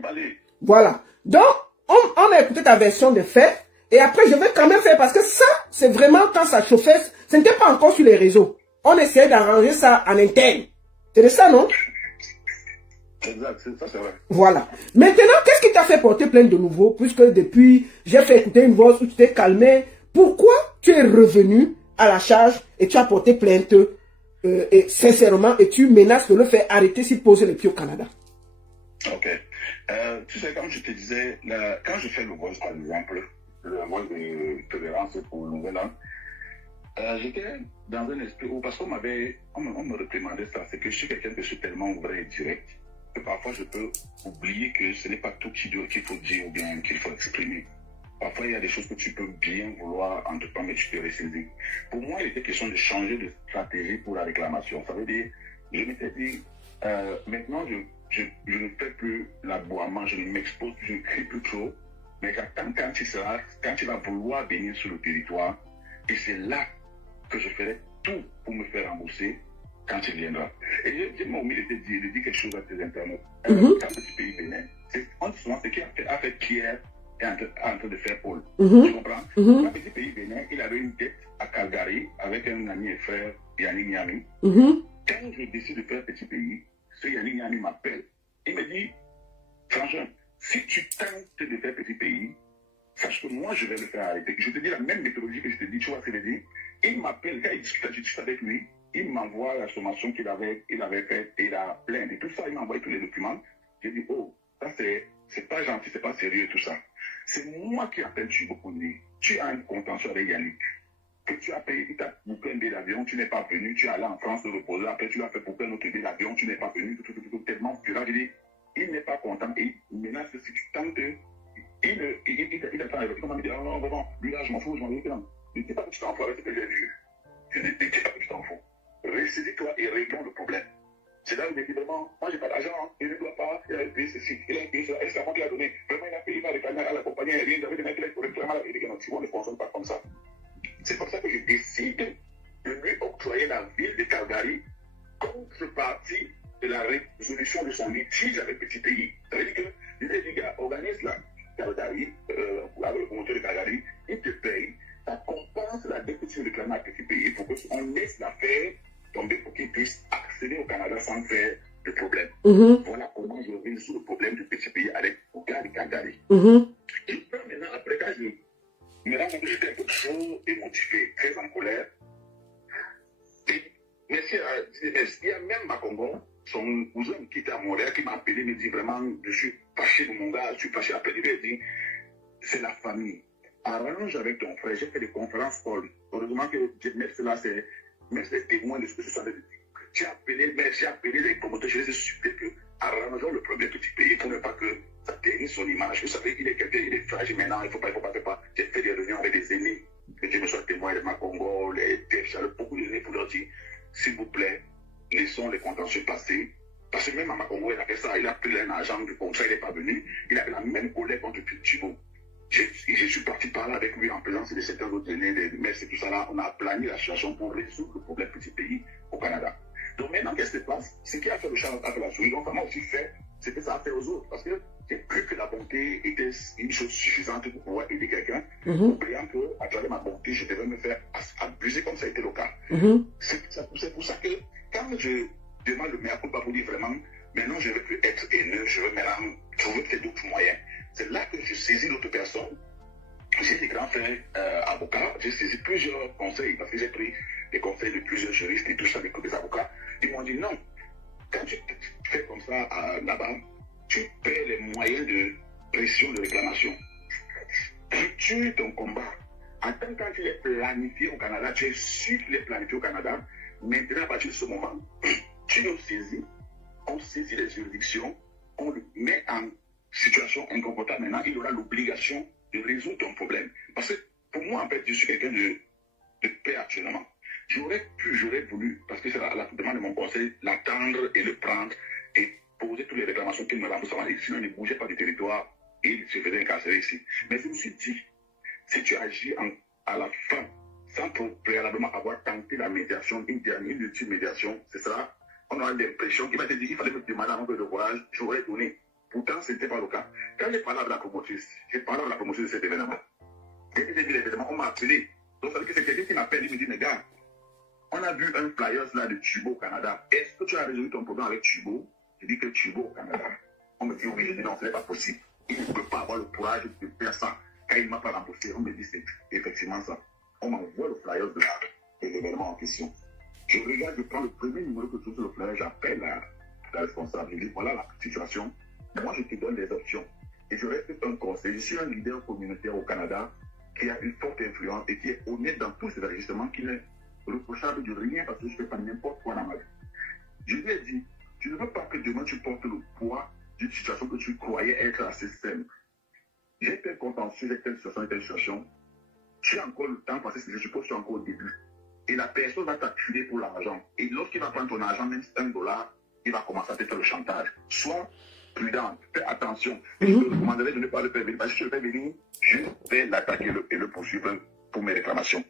Allez. Voilà. Donc, on a écouté ta version des faits. Et après, je vais quand même faire, parce que ça, c'est vraiment quand ça chauffait, ce n'était pas encore sur les réseaux. On essayait d'arranger ça en interne. C'est de ça, non? Exact, ça c'est vrai. Voilà. Maintenant, qu'est-ce qui t'a fait porter plainte de nouveau? Puisque depuis, j'ai fait écouter une voix où tu t'es calmé. Pourquoi tu es revenu à la charge et tu as porté plainte et sincèrement, et tu menaces de le faire arrêter s'il pose les pieds au Canada? Ok. Tu sais, comme je te disais, quand je fais le voice, par exemple, le voice de tolérance pour le nouvel an, j'étais dans un esprit où, parce qu'on me réprimandait ça, c'est que je suis quelqu'un de tellement vrai et direct, que parfois je peux oublier que ce n'est pas tout qu'il faut dire ou bien qu'il faut exprimer. Parfois, il y a des choses que tu peux bien vouloir entreprendre, mais tu te ressaisis. Pour moi, il était question de changer de stratégie pour la réclamation. Ça veut dire, je m'étais dit, maintenant, je ne fais plus l'aboiement, je ne m'expose plus, je ne crie plus trop, mais j'attends quand il va vouloir venir sur le territoire, et c'est là que je ferai tout pour me faire rembourser quand il viendra. Et j'ai mon humilité de dire quelque chose à tes internautes. Quand le petit pays Bénin, on dit souvent ce qui a fait Pierre est en train de faire Paul. Tu comprends? Le petit pays Bénin, il avait une tête à Calgary avec un ami et frère, Yannick Niami. Quand je décide de faire petit pays, ce Yannick Niami m'appelle. Il me dit, franchement, si tu tentes de faire petit pays, sache que moi, je vais le faire arrêter. Je te dis la même méthodologie que je te dis, tu vois ce que je veux dire? Il m'appelle, quand il discute avec lui, il m'envoie la sommation qu'il avait faite et la plainte. Et tout ça, il m'envoie tous les documents. J'ai dit, oh, ça c'est pas gentil, c'est pas sérieux tout ça. C'est moi qui appelle Chibo pour dire, tu as un contentieux avec Yannick. Que tu as payé, il t'a booké un billet d'avion, tu n'es pas venu, tu es allé en France te reposer, après tu l'as fait booker un autre billet d'avion, tu n'es pas venu, tellement violent. Je dis, il n'est pas content et il menace que si tu tentes, il attend avec comment il dit, ah non, vraiment, lui là, je m'en fous, je m'en vais. Ne dis pas que tu t'en fous avec ce que j'ai vu. Je ne dis pas que tu t'en fous. Ressaisis-toi et réglons le problème. C'est là où il dit vraiment, moi j'ai pas d'argent, il ne doit pas, il a payé ceci, il a payé cela, et c'est à moi qui l'a donné. Vraiment, il a payé, il a réclamé à la compagnie aérienne, il avait des mecs qui pour réclamer à la ville, on ne fonctionne pas comme ça. C'est comme ça que je décide de lui octroyer la ville de Calgary contrepartie de la résolution de son litige avec Petit Pays. Ça veut dire que les gars organisent la Calgary, avec le promoteur de Calgary, il te paye, ça compense la dette que tu réclames à Petit Pays pour qu'on laisse l'affaire tomber pour qu'il puisse accéder au Canada sans faire de problème. Voilà comment je résous le problème du Petit Pays avec le gars de Calgary. Et puis maintenant, après, quand je me rends compte que j'étais un peu chaud et motivé, très en colère, merci, il y a même Makongo, son cousin qui était à Montréal, qui m'a appelé, me dit vraiment, je suis fâché de mon gars, je suis fâché. Après, il m'a dit, c'est la famille. Arrange avec ton frère, j'ai fait des conférences folles. Heureusement que merci là, c'est témoin de ce que je savais. J'ai appelé les promoteurs, je les ai suppliés que arrangeons le premier Petit Pays pour ne pas que ça ternisse son image. Vous savez, il est quelqu'un, il est fragile maintenant, il ne faut pas. J'ai fait des réunions avec des aînés, que Dieu me soit témoin, les Makongo, les TFC, beaucoup d'aînés pour leur dire, s'il vous plaît, laissons les contentieux passer. Parce que même à Makongo, il a fait ça, il a pris un agent du contrat, il n'est pas venu. Il avait la même colère contre Thibault. Je suis parti par là avec lui en présence de certains autres aînés, des messes et tout ça là. On a planifié la situation pour résoudre le problème Petit Pays au Canada. Donc maintenant, qu'est-ce qui se passe? Ce qui a fait le chat avec la souris, donc comment aussi fait ce que ça a fait aux autres. Parce que j'ai cru que la bonté était une chose suffisante pour pouvoir aider quelqu'un, oubliant qu'à travers ma bonté, je devais me faire abuser comme ça a été le cas. C'est pour ça que quand je demande le meilleur culpa pour dire vraiment, maintenant je ne veux plus être haineux, je veux maintenant trouver peut-être d'autres moyens. C'est là que je saisis l'autre personne. J'ai des grands frères avocats, j'ai saisi plusieurs conseils parce que j'ai pris les conseils de plusieurs juristes et tout ça, des avocats. Ils m'ont dit non, quand tu fais comme ça là-bas, tu perds les moyens de pression de réclamation. Tu tues ton combat. Attends, quand tu l'es planifié au Canada, tu es sûr qu'il est planifié au Canada. Maintenant, à partir de ce moment, tu le saisis, on saisit les juridictions, on le met en situation inconfortable. Maintenant, il aura l'obligation de résoudre ton problème. Parce que pour moi, en fait, je suis quelqu'un de paix actuellement. J'aurais voulu, parce que c'est la demande de mon conseil, l'attendre et le prendre et poser toutes les réclamations qu'il me rembourse. Sinon, il ne bougeait pas du territoire et il se faisait incarcérer ici. Mais je me suis dit, si tu agis à la fin, sans préalablement avoir tenté la médiation, une ultime médiation, c'est ça, on aura l'impression qu'il m'a dit qu'il fallait me demander un peu de courage, j'aurais donné. Pourtant, ce n'était pas le cas. Quand j'ai parlé avec la promotrice, de cet événement. Quand j'ai vu l'événement, on m'a appelé. Donc, ça veut dire que c'est quelqu'un qui m'appelle, il me dit, mais gars, on a vu un flyers là de Thibault au Canada. Est-ce que tu as résolu ton problème avec Thibault? Je dis que Thibault au Canada. On me dit, oui, je dis non, ce n'est pas possible. Il ne peut pas avoir le courage de faire ça. Quand il ne m'a pas remboursé, on me dit, c'est effectivement ça. On m'envoie le flyers de l'événement en question. Je regarde, je prends le premier numéro que je trouve sur le flyer, j'appelle la responsable. Je dis, voilà la situation. Moi, je te donne des options. Et je reste un conseil. Je suis un leader communautaire au Canada qui a une forte influence et qui est honnête dans tous ses ajustements, qui n'est reprochable de rien parce que je ne fais pas n'importe quoi dans ma vie. Je lui ai dit, tu ne veux pas que demain tu portes le poids d'une situation que tu croyais être assez simple. J'ai tel contentieux, j'ai telle situation. Tu as encore le temps parce que je suppose que tu es encore au début. Et la personne va t'accuser pour l'argent. Et lorsqu'il va prendre ton argent, même $1, il va commencer à te faire le chantage. Sois prudent, fais attention. Et je te recommanderais de ne pas le faire venir. Parce que si je le fais venir, je vais l'attaquer et le poursuivre pour mes réclamations.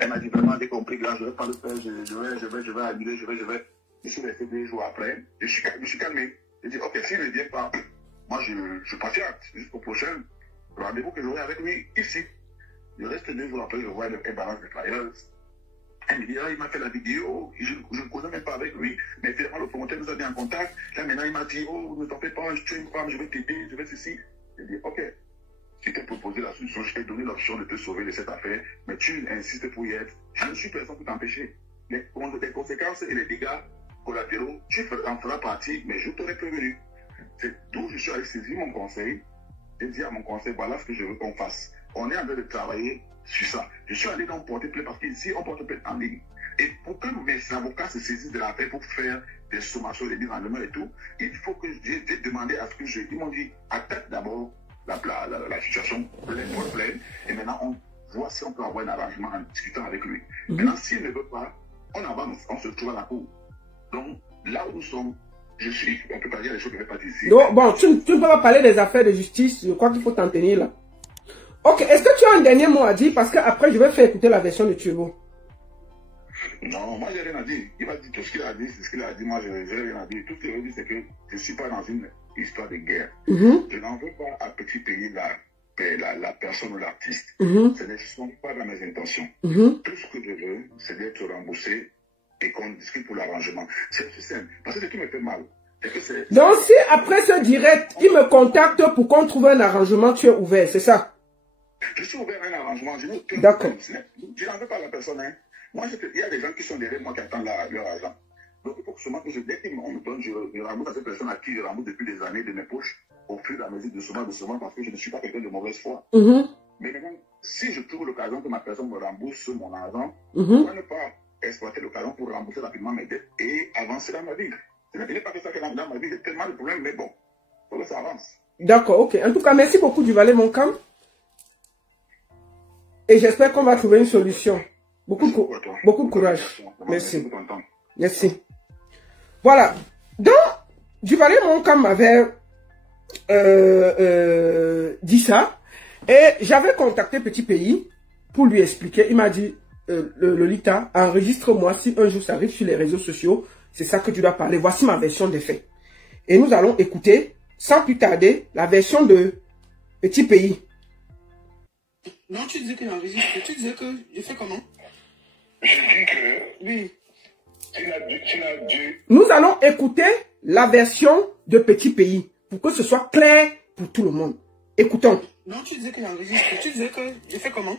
Elle m'a dit vraiment, j'ai compris, là, je ne vais pas le faire, je vais annuler, je vais. Je suis resté 2 jours après, je suis calmé. J'ai dit, ok, s'il ne vient pas, moi je patiente jusqu'au prochain rendez-vous que j'aurai avec lui ici. Je reste 2 jours après, je vois un balance de flyers. Elle me dit, ah, il m'a fait la vidéo, je ne connais même pas avec lui, mais finalement le promoteur nous a mis en contact. Là maintenant il m'a dit, oh, ne t'en fais pas, je suis une femme, je vais t'aider, je vais ceci. J'ai dit, ok, je t'ai proposé la solution, je t'ai donné l'option de te sauver de cette affaire, mais tu insistes pour y être. Je ne suis personne pour t'empêcher. Les conséquences et les dégâts collatéraux, tu en feras partie, mais je t'aurais prévenu. C'est d'où je suis allé saisir mon conseil. J'ai dit à mon conseil, voilà ce que je veux qu'on fasse. On est en train de travailler sur ça. Je suis allé donc porter plainte parce qu'ici, on porte plainte en ligne. Et pour que mes avocats se saisissent de l'affaire pour faire des sommations, des rendements et tout, il faut que j'ai demandé à ce que ils m'ont dit, attaque d'abord la situation pleine, et maintenant on voit si on peut avoir un arrangement en discutant avec lui. Maintenant, s'il ne veut pas, on avance, on se trouve à la cour. Donc, là où nous sommes, je suis, on peut pas dire les choses que je ne vais pas dire ici. Donc, bon, tu ne peux pas parler des affaires de justice, je crois qu'il faut t'en tenir là. Ok, est-ce que tu as un dernier mot à dire? Parce qu'après, je vais faire écouter la version de Turbo. Non, moi, j'ai rien à dire. Il va dire tout ce qu'il a dit, c'est ce qu'il a dit. Moi, je n'ai rien à dire. Tout ce qu'il a dit, c'est que je ne suis pas dans une histoire de guerre. Je n'en veux pas à petit pays la personne ou l'artiste. Ce ne sont pas dans mes intentions. Tout ce que je veux, c'est d'être remboursé et qu'on discute pour l'arrangement. C'est aussi simple. Parce que ce qui me fait mal, c'est que c'est... Donc, si après ce direct, il me contacte pour qu'on trouve un arrangement, tu es ouvert, c'est ça? Je suis ouvert à un arrangement. D'accord. Je n'en veux pas à la personne, hein. Moi, il y a des gens qui sont derrière moi qui attendent leur argent. Donc, il faut que seulement que dès qu'on me donne, je rembourse à cette personne à qui je rembourse depuis des années de mes poches, au fur et à mesure doucement, parce que je ne suis pas quelqu'un de mauvaise foi. Mais maintenant, si je trouve l'occasion que ma personne me rembourse mon argent, pourquoi ne pas exploiter l'occasion pour rembourser rapidement mes dettes et avancer dans ma vie? Il n'est pas que ça que dans ma vie, j'ai tellement de problèmes, mais bon, il faut que ça avance. D'accord, ok. En tout cas, merci beaucoup du Valet Moncam. Et j'espère qu'on va trouver une solution. Beaucoup de courage. Merci. Merci. Voilà. Donc, du Valet Moncam m'avait dit ça. Et j'avais contacté Petit Pays pour lui expliquer. Il m'a dit, Lolita, enregistre-moi si un jour ça arrive sur les réseaux sociaux. C'est ça que tu dois parler. Voici ma version des faits. Et nous allons écouter, sans plus tarder, la version de Petit Pays. Non, tu disais qu'il enregistre. Tu disais que je fais comment? Je dis que... Oui. Nous allons écouter la version de Petit Pays pour que ce soit clair pour tout le monde. Écoutons. Non, tu disais qu'il enregistre. Tu disais que je fais comment?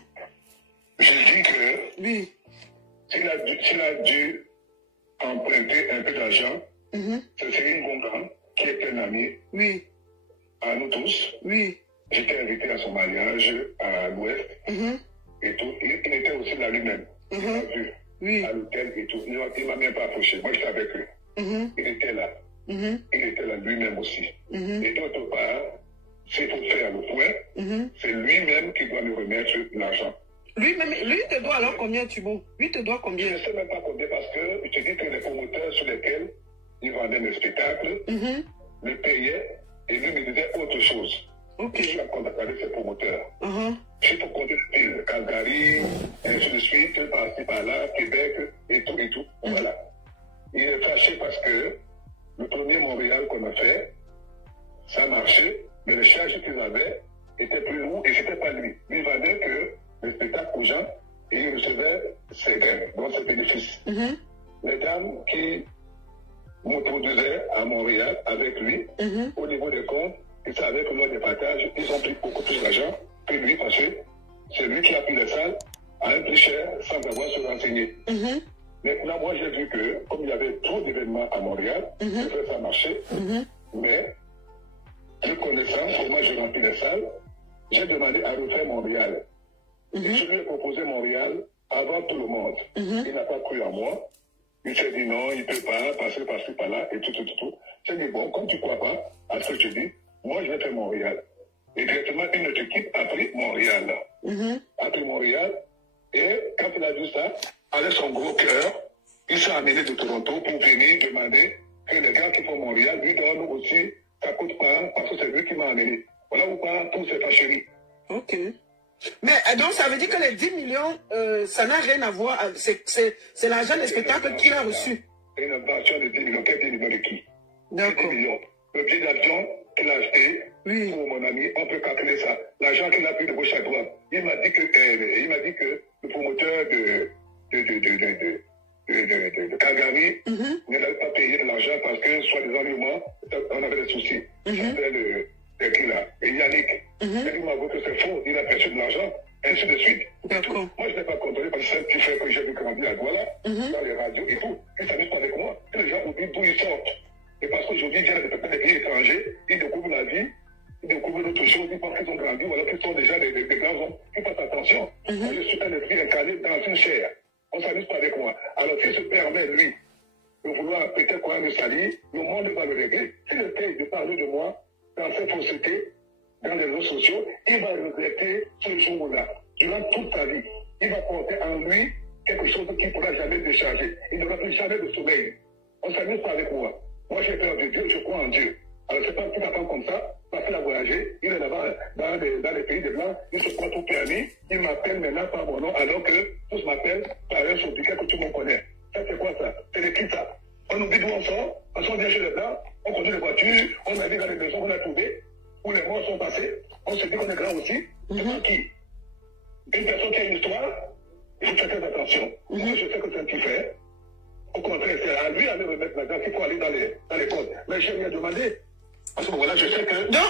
Je dis que... Oui. S'il a dû emprunter un peu d'argent, c'est Céline Gongan, qui est un ami à nous tous. Oui. J'étais invité à son mariage à l'Ouest et tout. Il était aussi là lui-même. Il m'a vu à l'hôtel et tout. Il ne m'a même pas approché. Moi, j'étais avec eux. Il était là. Il était là lui-même aussi. Et d'autre part, s'il faut faire le point, c'est lui-même qui doit me remettre l'argent. Lui-même, lui te doit alors combien, Turbo? Lui te doit combien? Je ne sais même pas combien parce que je te dis que les promoteurs sur lesquels ils vendaient mes spectacles me payaient et lui me disaient autre chose. Je suis en contact avec ces promoteurs. Je suis pour compter Calgary, et ainsi de suite, par-ci, par-là, Québec, et tout, et tout. Voilà. Il est fâché parce que le premier Montréal qu'on a fait, ça marchait, mais les charges qu'ils avaient étaient plus lourds et c'était pas lui. Lui, il vendait que le spectacle aux gens et il recevait ses gains, donc ses bénéfices. Les dames qui me produisaient à Montréal avec lui, au niveau des comptes, ils savaient que lors des partages, ils ont pris beaucoup plus d'argent que lui parce que c'est lui qui a pris les salles à un prix cher sans avoir se renseigner. Maintenant, moi, j'ai vu que, comme il y avait trop d'événements à Montréal, je fais ça marcher, mais, je connaissant comment je remplis les salles, j'ai demandé à refaire Montréal. Et je lui ai proposé Montréal avant tout le monde. Il n'a pas cru en moi. Il s'est dit non, il ne peut pas, passer par-ci, par-là, et tout. J'ai dit bon, comme tu ne crois pas à ce que je dis, moi, je vais faire Montréal. Et directement, une autre équipe a pris Montréal. A pris Montréal. Et quand il a vu ça, avec son gros cœur, il s'est amené de Toronto pour venir demander que les gars qui font Montréal lui donnent aussi, ça coûte pas, parce que c'est lui qui m'a amené. Voilà ou pas, tout s'est fâché. Ok. Mais donc, ça veut dire que les 10 millions, ça n'a rien à voir. C'est l'argent des spectacles qu'il a reçu. C'est une invention de 10 millions. Quel 10 millions de qui? D'accord. 10 millions. Le billet d'avion qu'il a acheté pour mon ami, on peut calculer ça. L'argent qu'il a pris de gauche à droite. Il m'a dit que le promoteur de Calgary ne l'avait pas payé de l'argent parce que, soi-disant, moi, on avait des soucis. J'appelle qui là, et Yannick. Il m'a dit que c'est faux, il a perçu de l'argent, ainsi de suite. D'accord. Moi, je n'ai pas contrôlé parce que c'est un petit frère que j'ai vu grandir à Douala, dans les radios et tout. Il s'amuse pas avec moi. Et les gens oublient d'où ils sortent. Et parce qu'aujourd'hui, ils viennent de des pays étrangers, ils découvrent la vie, ils découvrent d'autres choses, ils pensent qu'ils ont grandi, ou alors qu'ils sont déjà des grands hommes. Ils fassent attention. Moi, je suis un esprit incarné dans une chair. On s'amuse pas avec moi. Alors, s'il se permet, lui, de vouloir peut-être qu'on me salir, le monde va le régler. S'il essaye de parler de moi dans cette société, dans les réseaux sociaux, il va regretter ce jour-là. Durant toute sa vie, il va porter en lui quelque chose qui ne pourra jamais décharger. Il n'aura plus jamais de sommeil. On ne s'amuse pas avec moi. Moi, j'ai peur de Dieu, je crois en Dieu. Alors, c'est pas tout attend comme ça, parce qu'il a voyagé, il est là-bas dans les pays des Blancs, il se croit tout permis, il m'appelle maintenant par mon nom, alors que tous m'appellent par un sobriquet que tout le monde connaît. Ça, c'est quoi ça? C'est les qui ça? On nous dit d'où on sort, parce qu'on vient chez les Blancs, on conduit les voitures, on a dit dans les maisons qu'on a trouvées, où les morts sont passés, on se dit qu'on est grand aussi. C'est pas qui? Une personne qui a une histoire, il faut faire très attention. Moi, je sais que c'est un petit frère. Au contraire, c'est à lui à me remettre là-dedans qu'il faut aller dans les codes. Mais je lui ai demandé, à ce moment-là, je sais que... Non.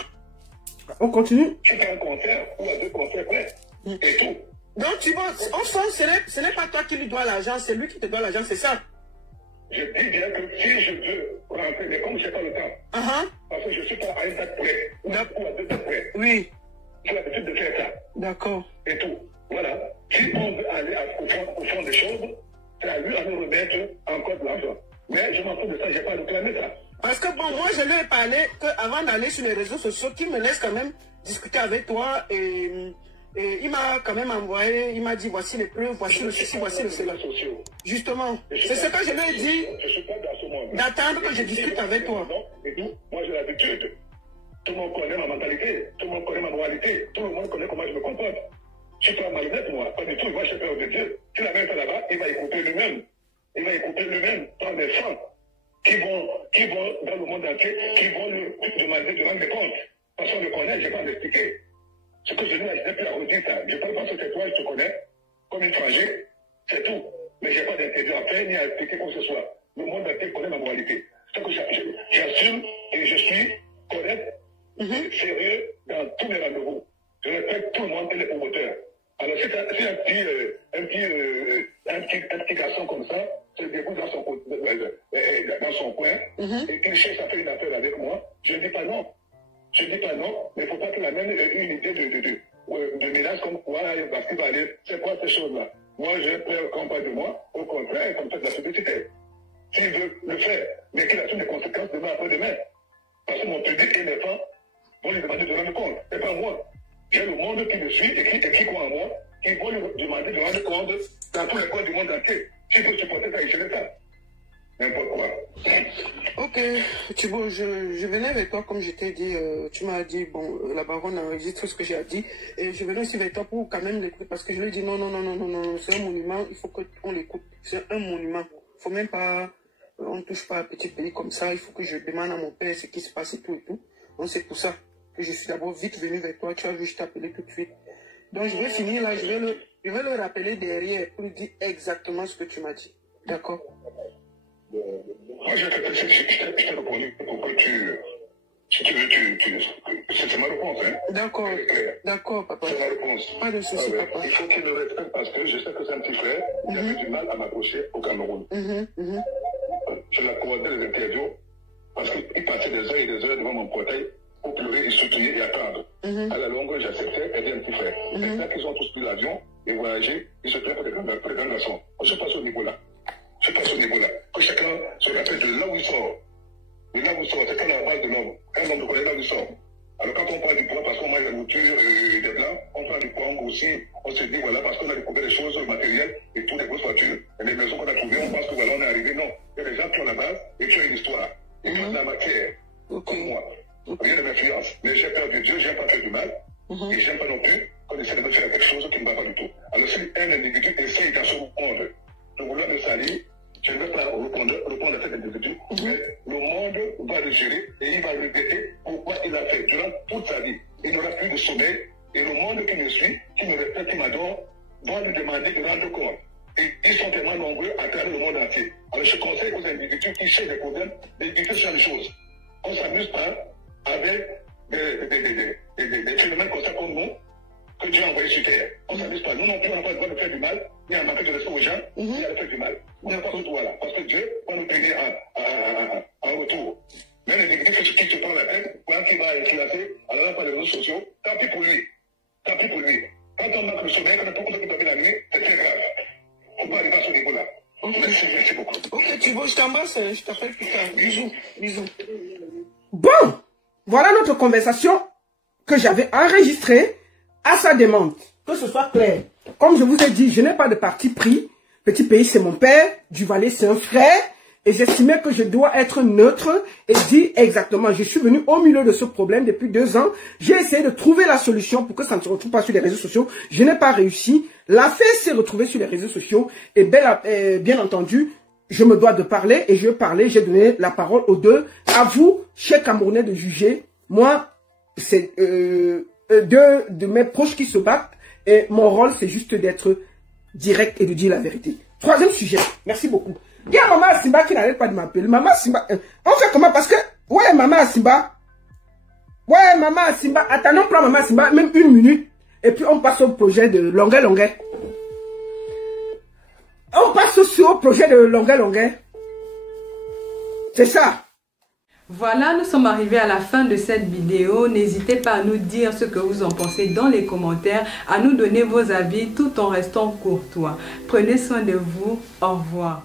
On continue. Tu fais un concert ou à deux concerts près, et tout. Donc, tu vois, en fond, ce n'est pas toi qui lui dois l'argent, c'est lui qui te doit l'argent, c'est ça? Je dis bien que si je veux rentrer, mais comme je n'ai pas le temps, parce que je suis pas à une date près, ou à deux dates près. Oui. J'ai l'habitude de faire ça. D'accord. Et tout. Voilà. Si on veut aller au fond des choses, c'est à lui à nous remettre encore de l'argent. Mais je m'en fous de ça, je n'ai pas réclamé ça. Parce que bon, moi je lui ai parlé qu'avant d'aller sur les réseaux sociaux, qu'il me laisse quand même discuter avec toi et il m'a quand même envoyé, il m'a dit voici les preuves, voici le ceci, voici le cela. Justement, c'est ce que je lui ai dit d'attendre que je discute avec toi. Et tout, moi j'ai l'habitude. Tout le monde connaît ma mentalité, tout le monde connaît ma moralité, tout le monde connaît comment je me comporte. Je suis pas malhonnête moi, pas du tout, moi j'ai peur de Dieu. Si la même fait là-bas, il va écouter lui-même. Il va écouter lui-même par des femmes qui vont dans le monde entier, qui vont lui demander de rendre des comptes. Parce qu'on le connaît, je vais pas l'expliquer. Ce que je dis là, je n'ai plus à redire ça. Je parle parce que c'est toi, je te connais, comme étranger, c'est tout. Mais je n'ai pas d'intérêt à faire ni à expliquer quoi que ce soit. Le monde entier connaît ma moralité. C'est que j'assume et je suis correct, sérieux dans tous mes rendez-vous. Je respecte tout le monde et les promoteurs. Alors si un petit garçon comme ça se débrouille dans son coin et qu'il cherche à faire une affaire avec moi, je ne dis pas non. Je ne dis pas non, mais il ne faut pas qu'il amène une idée de menace comme quoi parce qu'il va aller. C'est quoi ces choses-là? Moi, je ne préoccupe pas de moi. Au contraire, comme ça de la publicité. S'il veut le faire, mais qu'il assume les conséquences demain après-demain. Parce que mon public et les femmes vont lui demander de rendre compte. Et pas moi. J'ai le monde qui me suit et qui croit en moi, qui vont lui demander de rendre compte dans tous les coins du monde entier. S'il peut supporter ça, il fait ça. N'importe quoi. Ok, Thibaut, je venais avec toi, comme je t'ai dit, tu m'as dit, bon, la baronne enregistre ce que j'ai dit, et je venais aussi avec toi pour quand même l'écouter, parce que je lui ai dit, non, c'est un monument, il faut qu'on l'écoute, c'est un monument, faut même pas, on ne touche pas à un petit pays comme ça, il faut que je demande à mon père ce qui se passe et tout. Donc c'est pour ça que je suis d'abord vite venu vers toi, tu as vu, je t'ai appelé tout de suite. Donc je vais finir là, je vais le rappeler derrière pour lui dire exactement ce que tu m'as dit, d'accord? Moi, je t'ai répondu pour que si tu veux, c'est ma réponse, hein. D'accord, papa. C'est ma réponse. Pas de souci, papa. Il faut qu'il me respecte parce que je sais que c'est un petit frère, il a du mal à m'approcher au Cameroun. Je l'ai accordé les interviews parce qu'il passait des heures et des heures devant mon portail pour pleurer et soutenir et attendre. À la longue, j'acceptais, elle est un petit frère. Maintenant qu'ils ont tous pris l'avion et voyagé, ils se prennent pour des grands garçons. Je passe au niveau-là. Que chacun se rappelle de là où il sort. De là où il sort, c'est quand la base de l'homme. Quand l'homme connaît là où il sort. Alors quand on parle du poids, parce qu'on mange la nourriture des blancs, on parle du poids aussi, on se dit voilà, parce qu'on a découvert des choses matérielles et toutes les grosses voitures, et les maisons qu'on a trouvées, on pense que voilà, on est arrivé. Non, il y a des gens qui ont la base et qui ont une histoire. Et qui ont de la matière, comme moi. Rien ne m'influence. Mais j'ai peur de Dieu, j'aime pas faire du mal. Et j'aime pas non plus qu'on essaie de me faire quelque chose qui ne va pas du tout. Alors si un individu essaye dans ce monde de vouloir me salir, je ne vais pas répondre à cet individu, mais le monde va le gérer et il va regretter pourquoi il a fait durant toute sa vie. Il n'aura plus de sommeil et le monde qui me suit, qui me respecte, qui m'adore, va lui demander de rendre compte. Et ils sont tellement nombreux à travers le monde entier. Alors je conseille aux individus qui cherchent des problèmes d'éviter ce genre de choses. On ne s'amuse pas avec des phénomènes comme ça comme nous, que Dieu a envoyé sur terre. On ne s'amuse pas. Nous non plus, on n'a pas le droit de faire du mal, ni à manquer de respect aux gens, ni à faire du mal. On n'a pas ce droit-là. Parce que Dieu va nous punir en retour. Même l'individu qui se prend la tête, quand il va être classé, alors par les réseaux sociaux, tant pis pour lui. Tant pis pour lui. Quand on manque le sommeil, quand on peut dormir la nuit, c'est très grave. faut pas arriver à ce niveau-là. Merci beaucoup. Ok, Thibaut, je t'embrasse, je t'appelle plus tard. Bisous, bisous. Bon, voilà notre conversation que j'avais enregistrée à sa demande. Que ce soit clair. Comme je vous ai dit, je n'ai pas de parti pris. Petit Pays, c'est mon père. Duvalet, c'est un frère. Et j'estimais que je dois être neutre et dire exactement. Je suis venu au milieu de ce problème depuis 2 ans. J'ai essayé de trouver la solution pour que ça ne se retrouve pas sur les réseaux sociaux. Je n'ai pas réussi. L'affaire s'est retrouvée sur les réseaux sociaux. Et bien entendu, je me dois de parler. Et je parlais, j'ai donné la parole aux deux. À vous, chers Camerounais, de juger. Moi, c'est deux de mes proches qui se battent. Et mon rôle, c'est juste d'être direct et de dire la vérité. 3e sujet. Merci beaucoup. Il y a Maman Simba qui n'arrête pas de m'appeler. Maman Simba, on fait comment? Parce que, ouais, Maman Simba. Ouais, Maman Simba. Attendons, prends Maman Simba, même 1 minute. Et puis, on passe au projet de longueur. On passe aussi au projet de longueur. C'est ça. Voilà, nous sommes arrivés à la fin de cette vidéo. N'hésitez pas à nous dire ce que vous en pensez dans les commentaires, à nous donner vos avis tout en restant courtois. Prenez soin de vous. Au revoir.